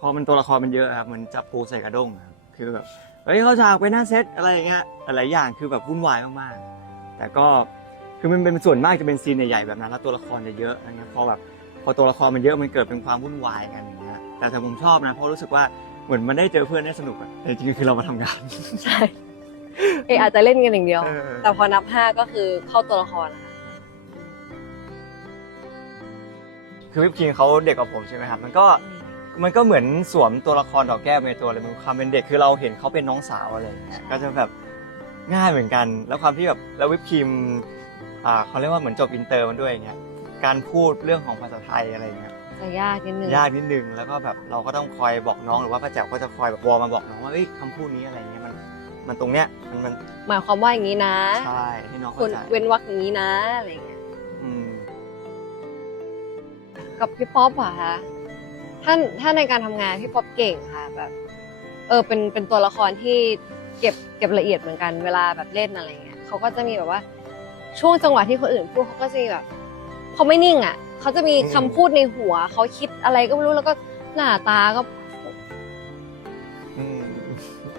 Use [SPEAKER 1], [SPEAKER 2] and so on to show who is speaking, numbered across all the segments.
[SPEAKER 1] พอมันตัวละครมันเยอะครับเหมันจับปูใส่กระด้งครับคือแบบเฮ้ยเขาฉากไปหน้าเซตอะไรอย่างเงี้ยหลายๆอย่างคือแบบวุ่นวายมากๆ แต่ก็คือมันเป็นส่วนมากจะเป็นซีนใหญ่ๆแบบนั้นแล้วตัวละครจะเยอะอะไรเงี้ยพอแบบพอตัวละครมันเยอะมันเกิดเป็นความวุ่นวายกันอย่างเงี้ยแต่แต่ผมชอบนะเพราะรู้สึกว่าเหมือนมันได้เจอเพื่อนได้สนุกอะแต่จริงๆคือเรามาทำงาน
[SPEAKER 2] ใช่เอออาจจะเล่นกันอย่างเดียว
[SPEAKER 1] เออ
[SPEAKER 2] แต่พอนับห้าก็คือเข้าตัวละครนะคะ
[SPEAKER 1] คือวิปคิงเขาเด็กกว่าผมใช่ไหมครับ มันก็มั นก็เหมือนสวมตัวละครดอกแก้วในตัวเลยมันความเป็นเด็กคือเราเห็นเขาเป็นน้องสาวอะไรอย่างเงี้ยก็จะแบบง่ายเหมือนกัน แล้วความที่แบบแล้ววิปคิมอ่าเขาเรียกว่าเหมือนจบอินเตอร์มันด้วยอย่างเงี้ยการพูดเรื่องของภาษาไทยอะไรอย่างเงี้ย
[SPEAKER 2] จะยากนิดนึง
[SPEAKER 1] ยากนิดนึงแล้วก็แบบเราก็ต้องคอยบอกน้องหรือว่าป้าแจ๋วก็จะคอยแบบวอลมาบอกน้องว่าเอ้ยคำพูดนี้อะไรเงี้ยมันมันตรงเนี้ยมันมัน
[SPEAKER 2] หมายความว่าอย่างนี้นะ
[SPEAKER 1] ใช่ให้น้อง
[SPEAKER 2] คุ
[SPEAKER 1] เข้า
[SPEAKER 2] ณ
[SPEAKER 1] ใจ
[SPEAKER 2] เว้นวรรคอย่างนี้นะอะไรอย่างเงี้ย
[SPEAKER 1] อืม
[SPEAKER 2] กับพี่ป๊อปอะคะ ถ้าถ้าในการทำงานพี่ป๊อปเก่งค่ะแบบเออเป็นเป็นตัวละครที่เก็บเก็บละเอียดเหมือนกันเวลาแบบเล่นอะไรเงี้ยเขาก็จะมีแบบว่าช่วงจังหวะที่คนอื่นพูดเขาก็จะมีแบบเขาไม่นิ่งอะเขาจะมีคำพูดในหัวเขาคิดอะไรก็ไม่รู้แล้วก็หน้าตาก็
[SPEAKER 1] อืม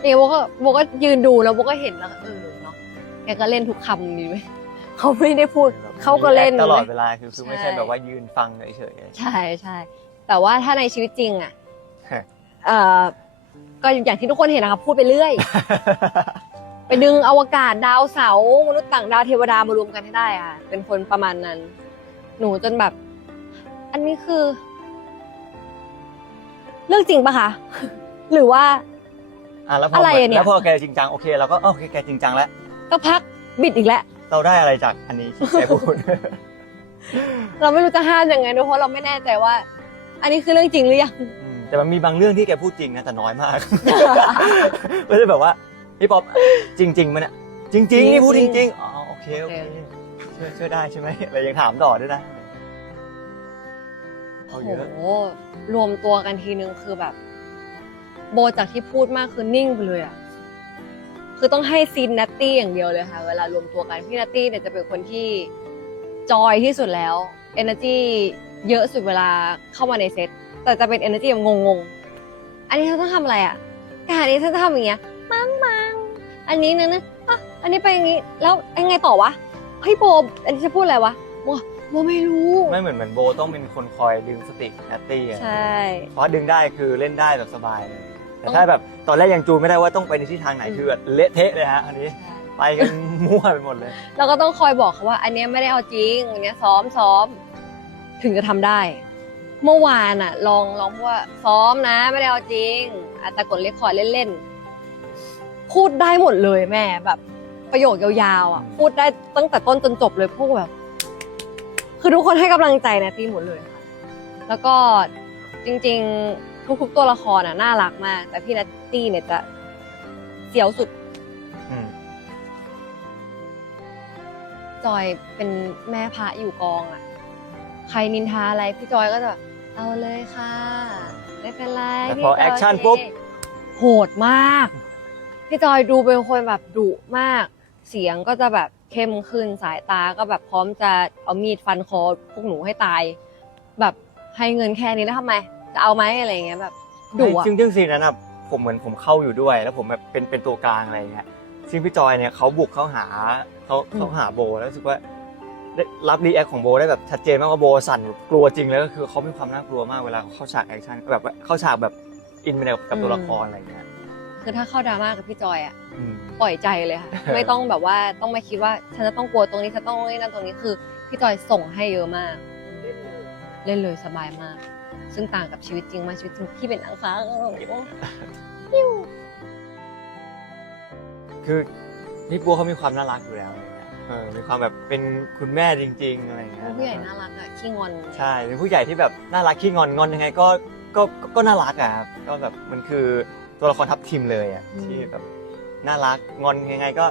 [SPEAKER 2] เนี่ยโบก็โบก็ยืนดูแล้วโบก็เห็นแล้วก็เออเนาะแกก็เล่นทุกคำดีไหมเขาไม่ได้พูดเขาก็เล่น
[SPEAKER 1] ตลอด
[SPEAKER 2] ว้ย
[SPEAKER 1] เวลาคือคือไม่
[SPEAKER 2] ใช่
[SPEAKER 1] ใช่ แบบว่ายืนฟังเฉยๆ
[SPEAKER 2] ใช่ใช่ แต่ว่าถ้าในชีวิตจริงอะ
[SPEAKER 1] ฮะ
[SPEAKER 2] เอ่อก็อย่างที่ทุกคนเห็นนะครับพูดไปเรื่อย ไปดึงอวกาศดาวเสาร์มนุษย์ต่างดาวเทวดามารวมกันให้ได้ค่ะ เป็นคนประมาณนั้น หนูจนแบบ อันนี้คือ เรื่องจริงปะคะ หรือว่า
[SPEAKER 1] อะแล้วพอ
[SPEAKER 2] อะไร
[SPEAKER 1] เหมื
[SPEAKER 2] อะเนี่ย
[SPEAKER 1] แล้วพอแกจริงจังโอเคเราก็เออโอเคแกจริงจังแล้ว
[SPEAKER 2] ก็พักบิดอีกแล้ว
[SPEAKER 1] เราได้อะไรจากอันนี้ที่แกพูด
[SPEAKER 2] เราไม่รู้จะห้ามยังไงด้วยเพราะเราไม่แน่ใจว่า อันนี้คือเรื่องจริงหรือยัง
[SPEAKER 1] อืมแต่มันมีบางเรื่องที่แกพูดจริงนะแต่น้อยมากไม่ใช่แบบว่าพี่ป๊อปจริงๆมันเนี่ยจริง
[SPEAKER 2] จริง
[SPEAKER 1] ๆนี่พูด
[SPEAKER 2] จ
[SPEAKER 1] จ
[SPEAKER 2] ริง
[SPEAKER 1] ริงๆอ๋อโอเคโอเค
[SPEAKER 2] โอเค
[SPEAKER 1] ช่วยช่วยได้ใช่ไหมอะไรยังถามต่อด้วยนะเขา
[SPEAKER 2] โอ้
[SPEAKER 1] เยอะ
[SPEAKER 2] โหรวมตัวกันทีนึงคือแบบ โบจากที่พูดมากคือนิ่งไปเลยอะคือต้องให้ซีนนัตตี้อย่างเดียวเลยค่ะ เวลารวมตัวกันพี่นัตตี้เนี่ยจะเป็นคนที่จอยที่สุดแล้ว energy เยอะสุดเวลาเข้ามาในเซตแต่จะเป็น energy แบบงงๆ อันนี้ฉันต้องทำอะไรอะการนี้ฉันจะทำอย่างเงี้ยมังมังอันนี้นะนะอะอันนี้ไปอย่างงี้แล้วยังไงต่อวะเฮ้ยโบอันนี้จะพูดอะไรวะโบโบไม่รู้
[SPEAKER 1] ไม่เหมือนเหมือนโบต้องเป็นคนคอยดึงสติแนตตี้อะ
[SPEAKER 2] ใช่
[SPEAKER 1] เพราะดึงได้คือเล่นได้แบบสบายเลยแต่
[SPEAKER 2] ต้อง
[SPEAKER 1] ถ้าแบบตอนแรกยังจูนไม่ได้ว่าต้องไปในทิศทางไหน
[SPEAKER 2] อืม
[SPEAKER 1] คือแบบเละเทะเลยฮะอันนี้ไปกันมั่วไปหมดเลย
[SPEAKER 2] เราก็ต้องคอยบอกเขาว่า อันเนี้ยไม่ได้เอาจริงอันเนี้ยซ้อมซ้อม ถึงจะทำได้ เมื่อวานอะลองลองพูดว่าซ้อมนะ ไม่ได้เอาจริงอะแต่กดเรคคอร์ดเล่นๆพูดได้หมดเลยแม่แบบ ประโยคยาวๆอะ
[SPEAKER 1] อืม
[SPEAKER 2] พูดได้ตั้งแต่ต้นจนจบเลยพูดแบบ คือทุกคนให้กำลังใจนะตีหมดเลยค่ะแล้วก็จริง ๆ ทุกๆตัวละครอะน่ารักมาก แต่พี่นัตตี้เนี่ยจะเสียวสุด
[SPEAKER 1] อืม
[SPEAKER 2] จอยเป็นแม่พระอยู่กองอะ ใครนินทาอะไรพี่จอยก็จะแบบเอาเลยค่ะ ไม่เป็นไร
[SPEAKER 1] แต่
[SPEAKER 2] พี่
[SPEAKER 1] พอ
[SPEAKER 2] จย
[SPEAKER 1] แอคชั่น
[SPEAKER 2] โเค
[SPEAKER 1] ปุ๊บ
[SPEAKER 2] โหดมาก พี่จอยดูเป็นคนแบบดุมาก เสียงก็จะแบบเข้มขึ้นสายตาก็แบบพร้อมจะเอามีดฟันคอพวกหนูให้ตาย แบบให้เงินแค่นี้แล้วทำไม จะเอาไหมอะไรอย่างเงี้ยแบบดุอะ
[SPEAKER 1] ซึ่งซึ่งซีนนั้นอะผมเหมือนผมเข้าอยู่ด้วย แล้วผมแบบเป็นเป็นตัวกลางอะไรอย่างเงี้ยซึ่งพี่จอยเนี่ยเขาบุกเข้าหาเขา
[SPEAKER 2] อืม
[SPEAKER 1] เขาหาโบแล้วรู้สึกว่า ได้รับรีแอคของโบได้แบบชัดเจนมากว่าโบสั่นกลัวจริงแล้วก็คือเขามีความน่ากลัวมากเวลาเขาเข้าฉากแอคชั่นแบบว่าเข้าฉากแบบอินไปกับกับตัวละครอะไรอย่างเงี้ย
[SPEAKER 2] คือถ้าเข้าดราม่ากับพี่จอยอะ
[SPEAKER 1] อืม
[SPEAKER 2] ปล่อยใจเลยค่ะ ไม่ต้องแบบว่าต้องไม่คิดว่าฉันจะต้องกลัวตรงนี้ฉันต้องนี่นั่นตรงนี้คือพี่จอยส่งให้เยอะมาก เล่นเลยสบายมาก ซึ่งต่างกับชีวิตจริงมากชีวิตจริงที่เป็นนางฟ้าก็ปิ้ว
[SPEAKER 1] คือพี่บัวเขามีความน่ารักอยู่แล้วอะไร เงี้ยเออมีความแบบเป็นคุณแม่จริง ๆ อะไรอย่างเงี้ย
[SPEAKER 2] ผู้ใหญ่น่ารักอะขี้งอน
[SPEAKER 1] ใช่เป็นผู้ใหญ่ที่แบบน่ารักขี้งอนงอนยังไงก็ก็ก็ก็น่ารักอะครับก็แบบมันคือตัวละครทัพทีมเลยอะที่แบบน่ารักงอนยังไงก็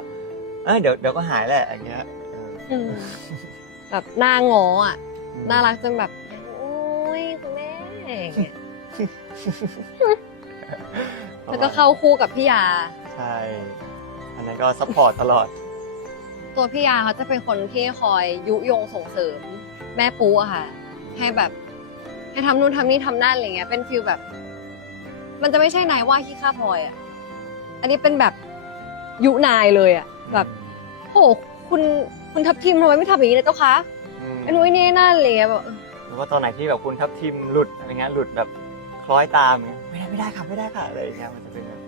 [SPEAKER 1] เอยเดี๋ยวเดี๋ยวก็หายแหละอย่างเงี้ยเออ
[SPEAKER 2] อืมแบบหน้างออะน่ารักจนแบบโอ้ยคุณแม่อย่างเงี้ยแล้วก็เข้าคู่กับพี่ยา
[SPEAKER 1] ใช่ อันนั้นก็ซัพพอร์ตตลอด
[SPEAKER 2] ตัวพี่ยาเขาจะเป็นคนที่คอยยุยงส่งเสริมแม่ปูอะค่ะ ให้แบบ ให้ทำนู่นทำนี่ทำนั่นอะไรเงี้ย เป็นฟิลแบบ มันจะไม่ใช่นายว่าขี้ข้าพลอยอะอันนี้เป็นแบบยุนายเลยอะแบบโหคุณคุณทับทิมทำไมไม่ทำอย่างนี้เลยเจ้าคะ
[SPEAKER 1] อืม
[SPEAKER 2] ไอ้นุ้ยนี่นั่นอะไรเลยแบบเออ
[SPEAKER 1] หรือว่าตอนไหนที่แบบคุณทับทิมหลุดอะไรเงี้ยหลุดแบบคล้อยตามอย่างเงี้ยไม่ได้ไม่ได้ค่ะไม่ได้ค่ะอะไรอย่างเงี้ยมันจะเป็นแบบ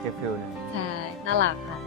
[SPEAKER 1] ฟิลๆนึง
[SPEAKER 2] ใช่น่ารักค่ะ